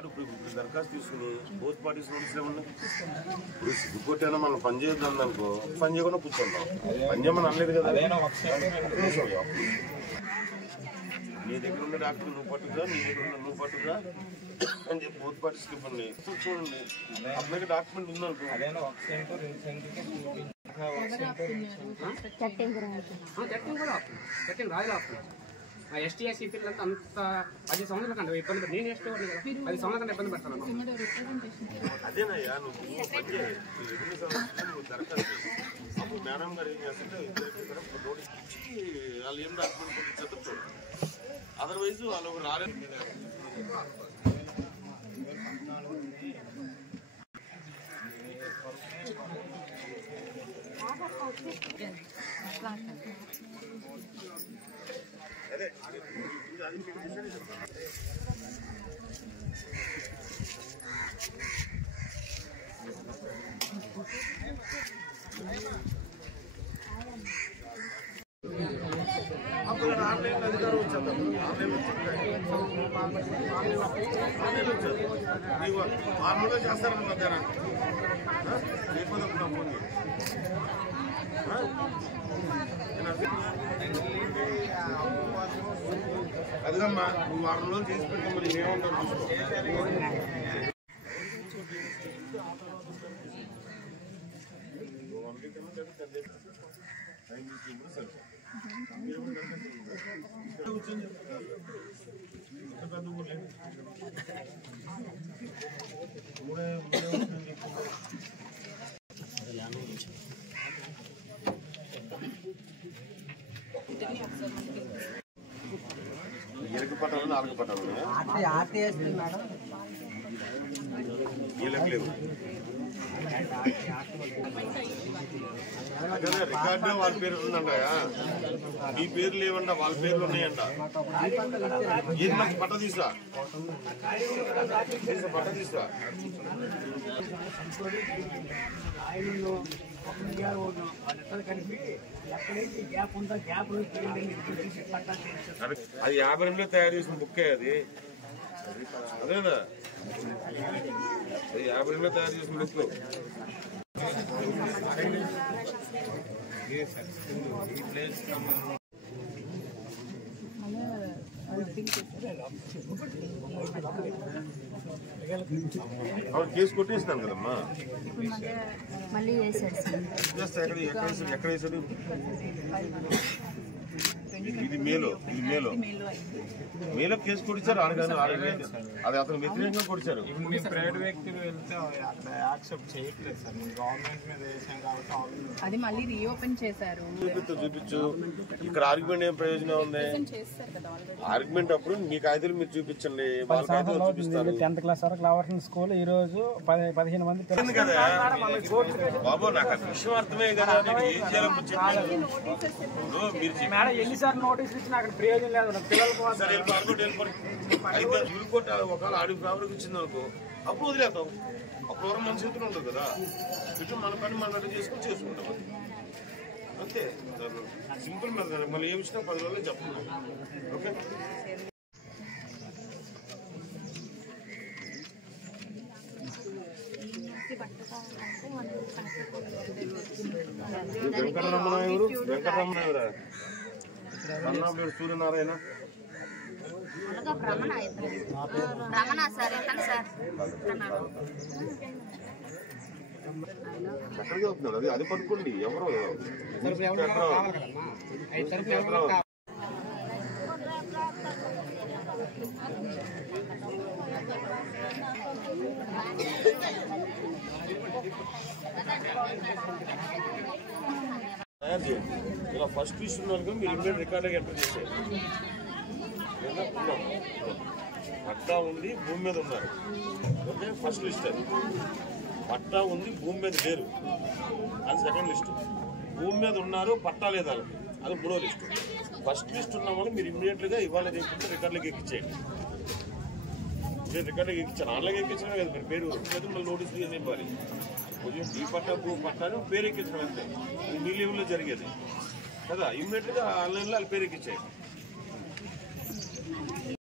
అటు ఇప్పుడు దరఖాస్తు తీసుకుని బోత్ పార్టీస్ నోటీసులు ఏమన్నా ఇప్పుడు సిగ్గుకొట్టైనా మనం పని చేయొద్దాం అనుకో, పని చేయకుండా కూర్చుంటాం. పని చేయమని అనలేదు కదా. నీ దగ్గర ఉన్న డాక్టర్ నువ్వు పట్టుకురా, నీ దగ్గర ఉన్న నువ్వు పట్టుకురా అని చెప్పి బోత్ పార్టీస్కి ఇవ్వండి. చూడండి అప్పటికి డాక్యుమెంట్ ఉందనుకో. ఎస్టీ ఎస్సీ పిల్లలంతా అంత 10 సంవత్సరాల కంటే ఇబ్బంది పెట్టి, నేను ఎస్టీ వాడిని కదా 10 సంవత్సరాల కంటే ఇబ్బంది పెడతాను. అదేనయ్యా నువ్వు దరఖాస్తు అప్పుడు మేడం గారు ఏం చేస్తుంటే నోటీస్ ఇచ్చి వాళ్ళు ఏం డాక్యుమెంట్ పంపించారు చూడండి. అదర్వైజ్ వాళ్ళు రాలేదు. అప్పుడు ఆన్లైన్ అధికారం వచ్చారు. ఆన్లైన్ వచ్చారు నార్మల్గా చేస్తారని మధ్యాహ్నం లేకపోతే ఫోన్ అదిగమ్మా నువ్వు 6 రోజులు చేసి పెట్టుకో. మరి ఏమంటారు ఎరుకు పట్టాలు 4 పట్టాలు వీళ్ళకి లేవు. రికార్డు వాళ్ళ పేరు ఉందంటయా, ఈ పేరు లేవంట, వాళ్ళ పేర్లు ఉన్నాయంట. ఏది నాకు పట్ట తీసురా, పట్ట తీసురా. అది 52లో తయారు చేసిన బుక్కే అది. అదేనా అది 52లో తయారు చేసిన బుక్. కేసు కొట్టేసినాను కదమ్మా. ఎక్కడ వేసాడు? ఇది మేలో కేసు కొట్టించారు. అది అతను వ్యతిరేకంగా కొట్టించారు. ప్రైవేట్ వ్యక్తులు వెళ్తే యాక్సెప్ట్ చేయట్లేదు సార్. గవర్నమెంట్ మీద వేసాం కాబట్టి అది మళ్ళీ రీఓపెన్ చేశారు. చూపించు. ఇక్కడ ఆర్గ్యుమెంట్ ఏం ప్రయోజనం ఉంది? ఆర్గ్యుమెంట్ అప్పుడు మీ కాగితాలు మీరు చూపించండి, వాళ్ళ కాగితాలు చూపిస్తారు. 10th క్లాస్ వరకు లావర్టన్ స్కూల్ ఈ రోజు 15 మంది కదా బాబు. నాకు ఆ విషయం అర్థమే కదా. ఏం చేయాలి ఎన్నిసార్లు నోటీసులు ఇచ్చినా అక్కడ ప్రయోజనం లేదు. పిల్లలకు ఒకవేళ ఆడి ఫేవర్ ఇచ్చింది అనుకో, అప్పుడు వదిలేస్తాం. అప్పుడు ఎవరు మన చేతులు ఉంటుంది కదా. ఇటు మన పని మనం రెడీ చేసుకుని చేసుకుంటాం. అంతే సింపుల్ మీద. మళ్ళీ ఏమి ఇచ్చినా 10 రోజులు చెప్తున్నాం. ఓకే వెంకటరమణ ఎవరు? వెంకటరమణ ఎవరా? అన్నా పేరు సూర్యనారాయణ. ఎక్కడికి వెళ్తున్నాడు? అది పడుకోండి. ఎవరు తయారు చేయండి. ఇలా ఫస్ట్ పీస్ ఉన్నాను మీరు ఇమ్మీడియట్ రికార్డుగా ఎంటర్ చేసేది. పట్టా ఉంది, భూమి మీద ఉన్నారు. Okay first list. అది పట్టా ఉంది, భూమి మీద లేరు, అది సెకండ్ లిస్టు. భూమి మీద ఉన్నారు, పట్టా లేదు వాళ్ళకి, అది 3వ లిస్టు. ఫస్ట్ లిస్ట్ ఉన్న వాళ్ళు మీరు ఇమ్మీడియట్గా ఇవాళ చేయకుంటే రికార్డులకు ఎక్కించేయండి. నేను రికార్డులకు ఎక్కించాను. ఆన్లైన్ ఎక్కించడం కదా మీరు పేరు మళ్ళీ నోటీస్ ఇవ్వాలి. కొంచెం ఈ పట్టాను పేరు ఎక్కించడం అంతే. ఇది మీ లెవెల్లో జరిగేది కదా. ఇమ్మీడియట్గా ఆన్లైన్లో వాళ్ళ పేరు ఎక్కించేయండి.